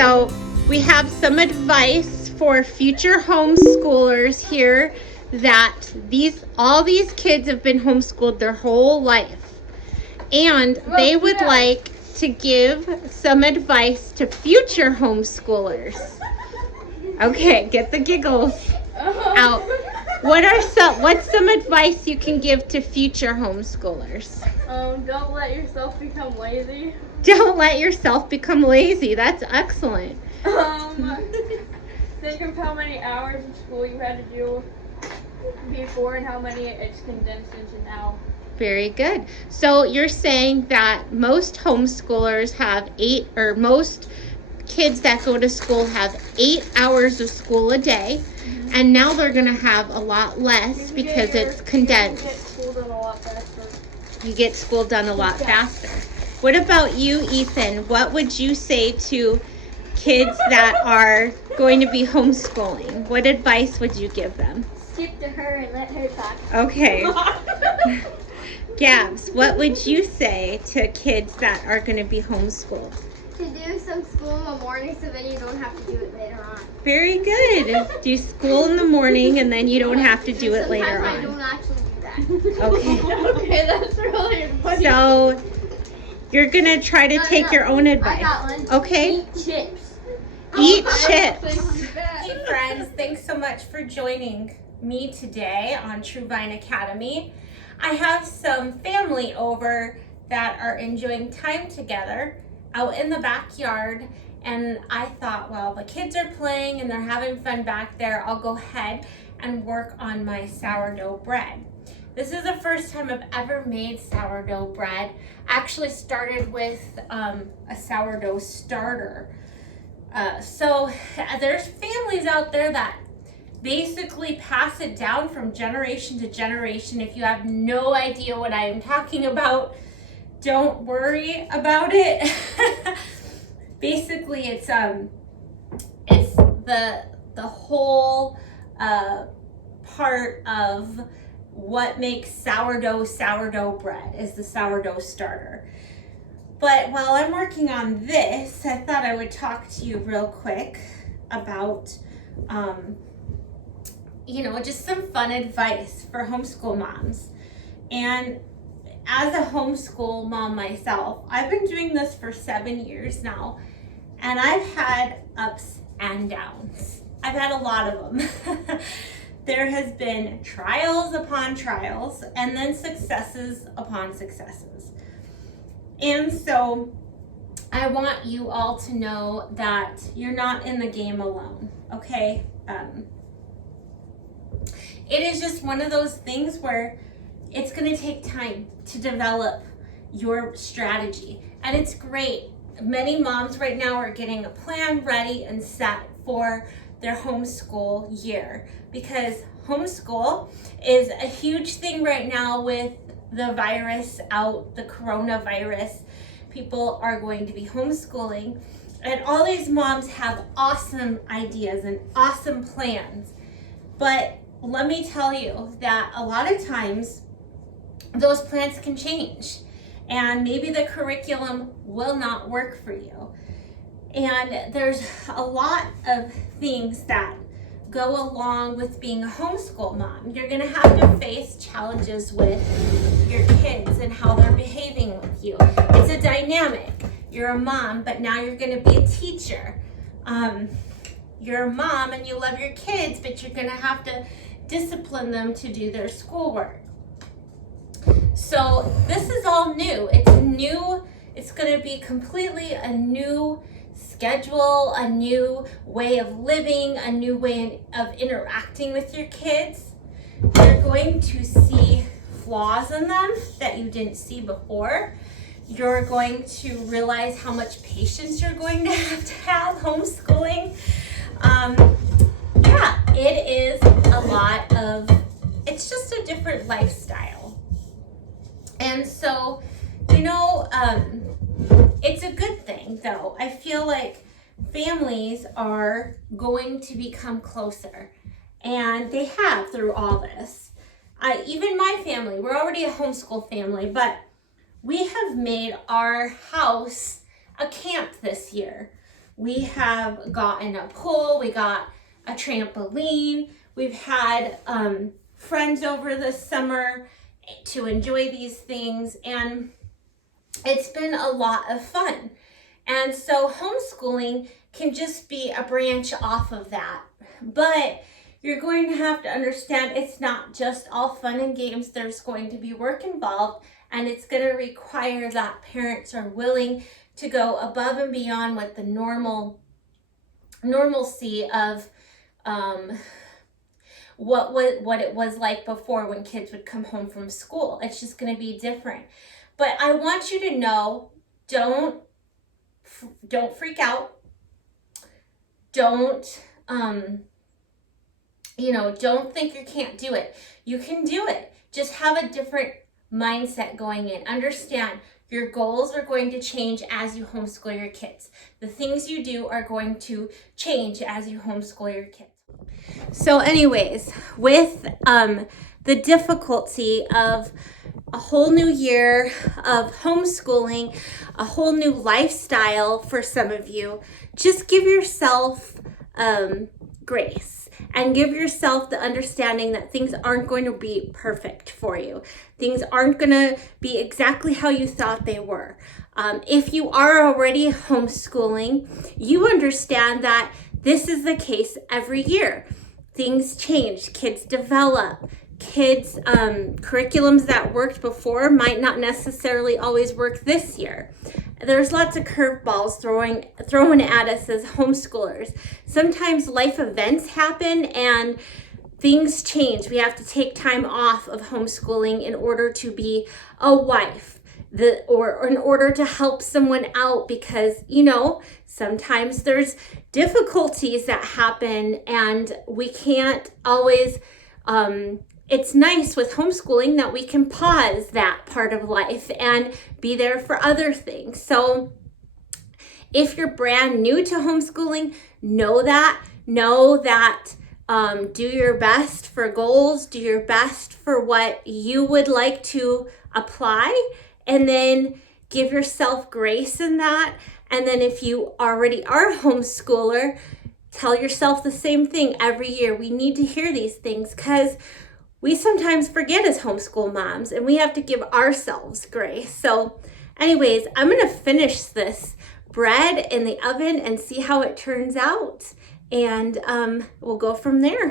So we have some advice for future homeschoolers here that all these kids have been homeschooled their whole life. And they would like to give some advice to future homeschoolers. Okay, get the giggles out. What's some advice you can give to future homeschoolers? Don't let yourself become lazy. Don't let yourself become lazy. That's excellent. Think of how many hours of school you had to do before and how many it's condensed into now. Very good. So you're saying that most homeschoolers have most kids that go to school have 8 hours of school a day, and now they're going to have a lot less because it's condensed. You get school done a lot faster. What about you, Ethan? What would you say to kids that are going to be homeschooling? What advice would you give them? Skip to her and let her talk. Okay. Gabs, what would you say to kids that are going to be homeschooled? To do some school in the morning so then you don't have to do it later on. Very good. Do school in the morning and then you don't have to do it later Sometimes I on. don't actually do that. Okay. Okay, that's really funny. So you're going to try to take your own advice. I got one. Okay. Eat chips. Eat chips. Hey friends, thanks so much for joining me today on True Vine Academy. I have some family over that are enjoying time together out in the backyard, and I thought, well, the kids are playing and they're having fun back there. I'll go ahead and work on my sourdough bread. This is the first time I've ever made sourdough bread. I actually started with a sourdough starter. So there's families out there that basically pass it down from generation to generation. If you have no idea what I am talking about, don't worry about it. Basically, it's the whole part of what makes sourdough bread is the sourdough starter. But while I'm working on this, I thought I would talk to you real quick about just some fun advice for homeschool moms. And as a homeschool mom myself, I've been doing this for 7 years now, and I've had ups and downs. I've had a lot of them. There has been trials upon trials, and then successes upon successes. And so I want you all to know that you're not in the game alone, okay? It is just one of those things where it's going to take time to develop your strategy. And it's great. Many moms right now are getting a plan ready and set for their homeschool year, because homeschool is a huge thing right now with the virus out, the coronavirus. People are going to be homeschooling, and all these moms have awesome ideas and awesome plans. But let me tell you that a lot of times those plans can change, and maybe the curriculum will not work for you. And there's a lot of things that go along with being a homeschool mom. You're gonna have to face challenges with your kids and how they're behaving with you. It's a dynamic. You're a mom, but now you're gonna be a teacher. You're a mom and you love your kids, but you're gonna have to discipline them to do their schoolwork. So this is all new. It's new. It's going to be completely a new schedule, a new way of living, a new way of interacting with your kids. You're going to see flaws in them that you didn't see before. You're going to realize how much patience you're going to have homeschooling. It is a lot of, it's just a different lifestyle. And so, it's a good thing though. I feel like families are going to become closer, and they have through all this. Even my family, we're already a homeschool family, but we have made our house a camp this year. We have gotten a pool, we got a trampoline, we've had friends over this summer to enjoy these things, and it's been a lot of fun. And so homeschooling can just be a branch off of that. But you're going to have to understand it's not just all fun and games. There's going to be work involved, and it's going to require that parents are willing to go above and beyond what the normalcy of what it was like before when kids would come home from school. It's just going to be different. But I want you to know, don't freak out. Don't don't think you can't do it. You can do it. Just have a different mindset going in. Understand your goals are going to change as you homeschool your kids. The things you do are going to change as you homeschool your kids. So anyways, with the difficulty of a whole new year of homeschooling, a whole new lifestyle for some of you, just give yourself grace and give yourself the understanding that things aren't going to be perfect for you. Things aren't going to be exactly how you thought they were. If you are already homeschooling, you understand that this is the case every year. Things change, kids develop. Kids' curriculums that worked before might not necessarily always work this year. There's lots of curveballs thrown at us as homeschoolers. Sometimes life events happen and things change. We have to take time off of homeschooling in order to be a wife, or in order to help someone out, because sometimes there's difficulties that happen and we can't always it's nice with homeschooling that we can pause that part of life and be there for other things. So if you're brand new to homeschooling, know that do your best for goals, do your best for what you would like to apply, and then give yourself grace in that. And then if you already are a homeschooler, tell yourself the same thing every year. We need to hear these things because we sometimes forget as homeschool moms, and we have to give ourselves grace. So anyways, I'm going to finish this bread in the oven and see how it turns out. And we'll go from there.